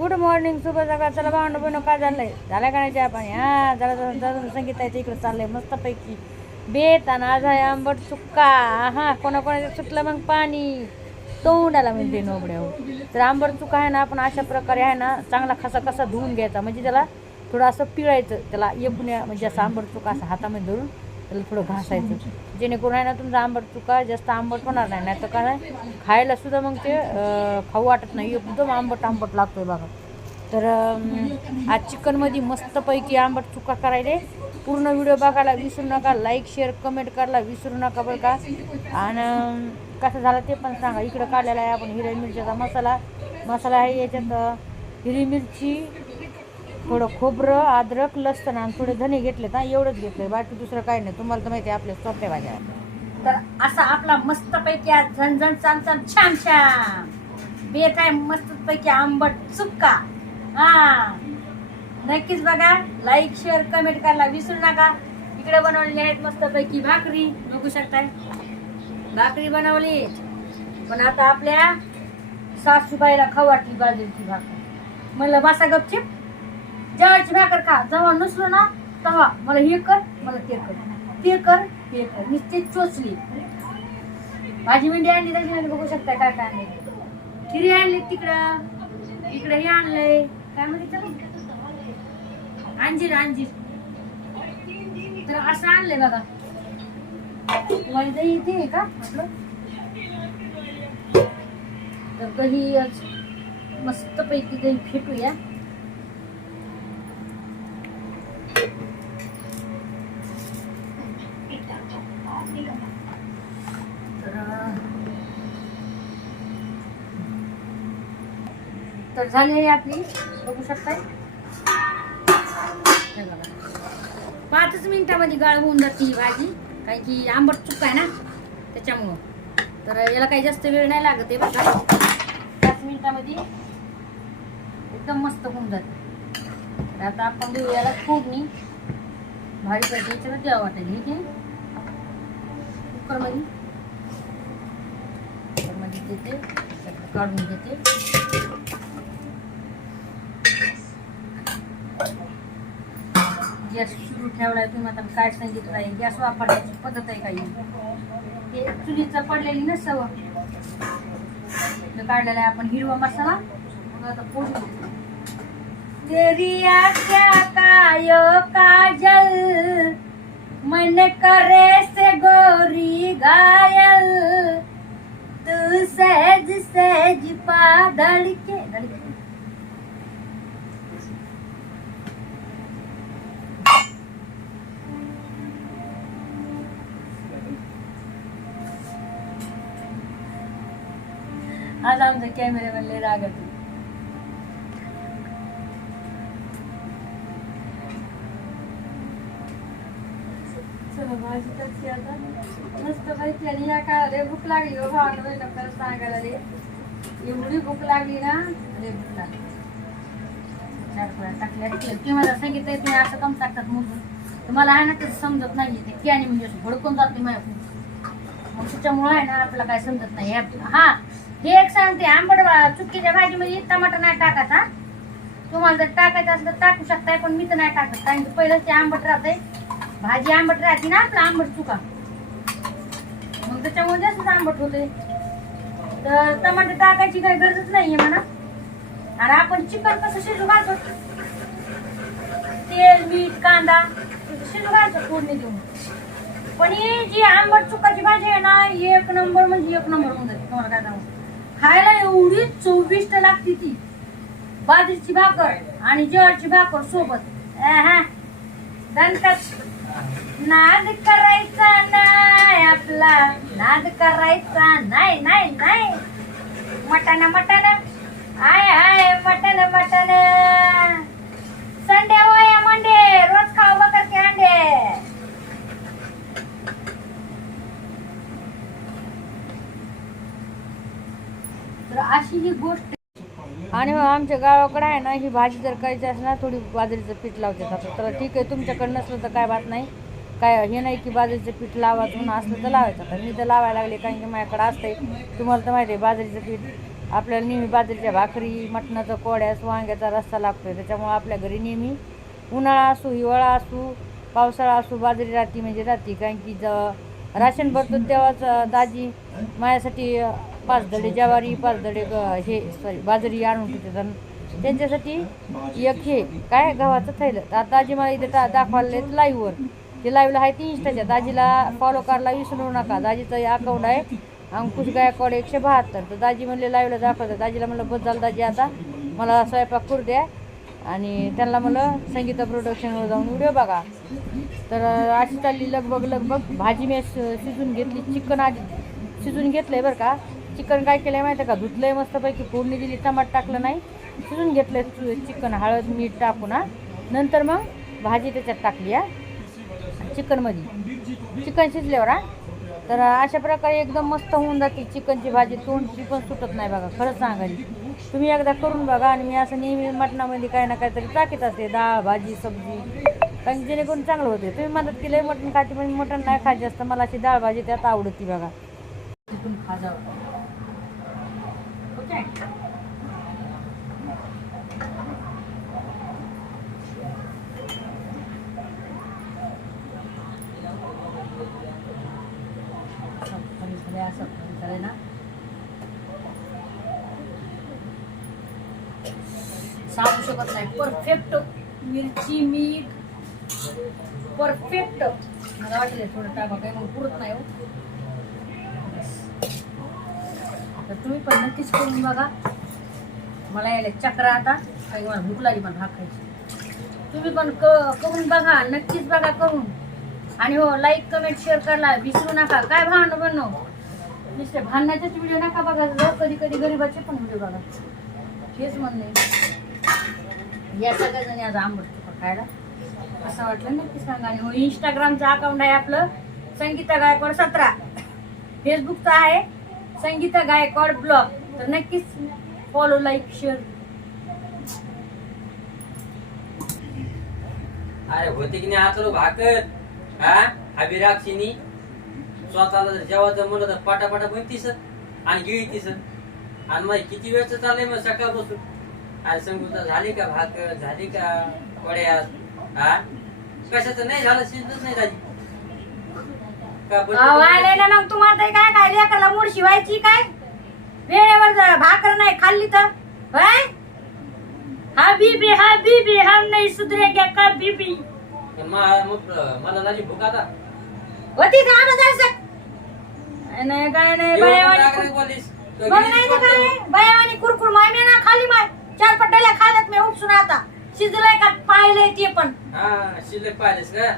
Good morning शुभ सकाळ. चला भावंड बनव काय झालंय? झालं का नाही चहा पाणी? हा जरा जरा जरा संगीत आहे इकडे चाललंय मस्तपैकी. बेत आणि आज आहे आंबट सुक्का. हा कोणाकोणाचं सुटलं मग पाणी? तोंडाला म्हणते नोबड्या तर आंबट चुका आहे ना आपण अशा प्रकारे आहे ना चांगला खसा कसा धुवून घ्यायचा. म्हणजे त्याला थोडं असं पिळायचं. त्याला येपुण्या म्हणजे असं आंबट चुका असं हातामध्ये धरून त्याला थोडं घासायचं. जेणेकरून आहे ना तुमचा आंबट चुका जास्त आंबट होणार नाही. नाही तर काय खायला सुद्धा मग ते खाऊ वाटत नाही. एकदम आंबट आंबट लागतोय बघा. तर आज चिकनमध्ये मस्तपैकी आंबट चुका करायले. पूर्ण व्हिडिओ बघायला विसरू नका. लाईक शेअर कमेंट करायला विसरू नका बरं का. आणि कसं झालं ते पण सांगा. इकडं काढलेला आहे आपण हिरवी मिरच्याचा मसाला. मसाला आहे याच्यात हिरवी मिरची थोडं खोबरं अद्रक लसण आणि थोडे धने घेतले ना एवढंच घेतलं बाकी दुसरं काही नाही. तुम्हाला तर माहिती आपले आपल्या सोप्या भाज्या तर असा आपला मस्तपैकी आज झणझण छान छान छान. बेत आहे मस्तपैकी आंबट चुक्का हा. नक्कीच बघा लाईक शेअर कमेंट करायला विसरू नका. इकडे बनवलेली आहेत मस्तपैकी भाकरी. बघू शकताय. भाकरी बनवली. पण आता आपल्या सासूबाईला खवाटली वाटली बाजरीची भाकरी. म्हणलं बसा गपचिप. ज्यावेळेची भाकर खा जेव्हा नसलो ना तेव्हा मला हे कर मला ते कर. ते कर हे कर. नुसते चोचली. भाजी मेंढी आणली त्याच्यामध्ये बघू शकता काय काय आणले खिरी आणली तिकडं. इकडे हे आणलंय. काय म्हणते अंजीर अंजीर. तर असं आणलंय बघा. तुम्हाला दही ते आहे का? म्हटलं तर दही मस्त मस्तपैकी दही फेटूया तर तर झाली आहे आपली. बघू शकताय. हे पाचच मिनिटामध्ये गाळ होऊन जाते ही भाजी. कारण की आंबट चुक आहे ना त्याच्यामुळं. तर याला काही जास्त वेळ नाही लागत आहे बघा. पाच मिनिटामध्ये एकदम मस्त होऊन जाते. तर आता आपण देऊ याला फोडणी. भारी पाहिजे याच्यावर द्यावं वाटेल. ठीक आहे कुकरमध्ये. कुकरमध्ये देते. काढून घेते. गॅस सुरू ठेवलाय तुम्ही आता काय सांगितलं आहे? गॅस वापरण्याची पद्धत आहे काही हे? चुलीचं पडलेली ना सव काढलेला आहे आपण हिरवा मसाला. मग आता फोडून देऊ. तेरी कायो काजल? मन करे से गोरी घायल. तू सहज सहज पा धड़के धड़के. आज आमचा कॅमेरामॅन लय रागत आहे. भाजी आता. मस्त आणि या काळाला भूक लागली हो भावानं सांगायला रे एवढी भूक लागली ना लय भूक लागली. चार पोळ्या टाकल्या. ते मला सांगितलं असं कम टाकतात म्हणून. मला आहे ना ते समजत नाही. ते कॅनी म्हणजे भडकून जाते माझ्या मग त्याच्यामुळे आहे ना आपल्याला काय समजत नाही. हा हे एक सांगते आंबट चुकीच्या भाजीमध्ये टमाटर नाही टाकत हा तुम्हाला जर टाकायचं असलं तर टाकू शकताय पण मी तर नाही टाकत. कारण की पहिलं ते आंबट राहते भाजी आंबट राहते ना आपलं आंबट चुका. मग त्याच्यामुळे जास्त आंबट होते तर टमाटर टाकायची काही गरजच नाहीये म्हणा. आणि आपण चिकन कसं शिजू घालतो? तेल मीठ कांदा शिजू घालतो फोडणी देऊन. पण ही जी आंबट चुकाची भाजी आहे ना एक नंबर म्हणजे एक नंबर होऊन जाते. तुम्हाला काय सांगू? खायला एवढी चविष्ट लागते ती. बाजरीची भाकर आणि ज्वारीची भाकर सोबत. नाद करायचा नाही आपला. नाद करायचा नाही नाही नाही. Mutton mutton. I I mutton mutton Sunday होय मंडे रोज खाऊ बकर के अंडे तर अशी ही गोष्ट आणि मग आमच्या गावाकडे आहे ना ही भाजी जर करायची असं ना थोडी बाजरीचं पीठ लावते आता. तर ठीक आहे तुमच्याकडं नसलं तर काय बात नाही. काय हे नाही की बाजरीचं पीठ लावायचं म्हणून असलं तर लावायचं. आता मी तर लावायला लागले कारण की माझ्याकडं असतंय. तुम्हाला तर माहिती आहे बाजरीचं पीठ आपल्याला नेहमी बाजरीच्या भाकरी मटणाचं कोड्यास वांग्याचा रस्सा लागतोय. त्याच्यामुळं आपल्या घरी नेहमी उन्हाळा असू हिवाळा असू पावसाळा असू बाजरी राहती म्हणजे राहती. कारण की ज राशन भरतो तेव्हाच दाजी माझ्यासाठी पाचधडे ज्वारी पाचधडे ग- हे सॉरी बाजरी आणून ठेवतात त्यांच्यासाठी एक हे काय गव्हाचं थैलं? आता दाजी मला इथे दा दाखवायला लाईव्हवर ते लाईव्हला आहे ती इंस्टाच्या दाजीला फॉलो करायला विसरू नका. दाजीचं अकाउंट आहे. अंकुश गायकवाड एकशे बहात्तर. तर दाजी म्हणले लाईव्हला दाखवतं दाजीला म्हणलं बस झालं दाजी आता. मला स्वयंपाक करू द्या. आणि त्यांना म्हणलं संगीता प्रोडक्शनवर जाऊन व्हिडिओ बघा. तर अशी चालली लगबग लगबग भाजी मी श- शिजून घेतली. चिकन आधी शिजून घेतलं आहे बरं का. चिकन काय केलं आहे माहिती आहे का? धुतलं आहे मस्तपैकी फोडणी दिली टमाट टाकलं नाही. शिजून घेतलं आहे चिकन हळद मीठ टाकून हा. नंतर मग भाजी त्याच्यात टाकली हा. चिकनमध्ये. चिकन शिजल्यावर हा. तर अशा प्रकारे एकदम मस्त होऊन जाते चिकनची भाजी. तोंडची पण सुटत नाही बघा खरंच सांगायची तुम्ही एकदा करून बघा आणि मी असं नेहमी मटणामध्ये काही ना काहीतरी टाकीत असते. डाळ भाजी सब्जी. कारण जेणेकरून चांगलं होते. तुम्ही मदत केलं मटण खाते पण मटण नाही खायचे असतं मला अशी डाळ भाजी त्यात आवडती बघा. तिथून खा जावं ओके असं खाली झालंय, असं खाली झालंय ना सांगू शकत नाही परफेक्ट मिरची मीठ. परफेक्ट मला वाटलं थोडं टाका काही मग पुरत नाही हो. तर तुम्ही पण नक्कीच करून बघा. मला यायला चक्र आता. काही मला भूक लागली मला भात खायची. तुम्ही पण क करून बघा नक्कीच बघा करून. आणि हो लाईक कमेंट शेअर करायला विसरू नका. काय भांडण बनव नुसते भांडण्याचेच व्हिडिओ नका बघा. जाऊ कधी कधी गरीबाचे पण व्हिडिओ बघा. हेच म्हणणे या सगळ्या जणी आज आंबट खायला. असं वाटलं नक्की सांगा. आणि हो इंस्टाग्रामचं अकाउंट आहे आपलं. संगीता गायकवाड सतरा. फेसबुकचं आहे. संगीता गायकवाड ब्लॉग. तर नक्कीच फॉलो लाईक शेअर अरे होते की नाही आचलो भाकर? हा? हवी स्वतःला जर जेवायचं म्हणलं तर पटापटा बनतीस आणि गिळतीस आणि मग किती वेळच चाललंय मग सकाळपासून? अरे संगीता झाली का भाकर? झाली का वड्या? हा? कशाचं नाही झालं शिजलंच नाही झाली वाळले ना मग तुम्हाला तरी काय काय लेकरला मूड शिवायची काय? वेळेवर जर भाकर नाही खाल्ली तर? होय? हा बीबी हा बीबी हम नाही सुधरेगा का बीबी? पण मा- मग मला झाली भूक आता. होती का जायचं नाही काय नाही बयावानी तर बयावानी कुरकुर माय मी ना खाली माय. चार पट्ट्याला खाल्ल्यात मी उपसून आता. शिजलंय का? पाहिलंय ते पण. हा शिल्लक पाहिलेस का?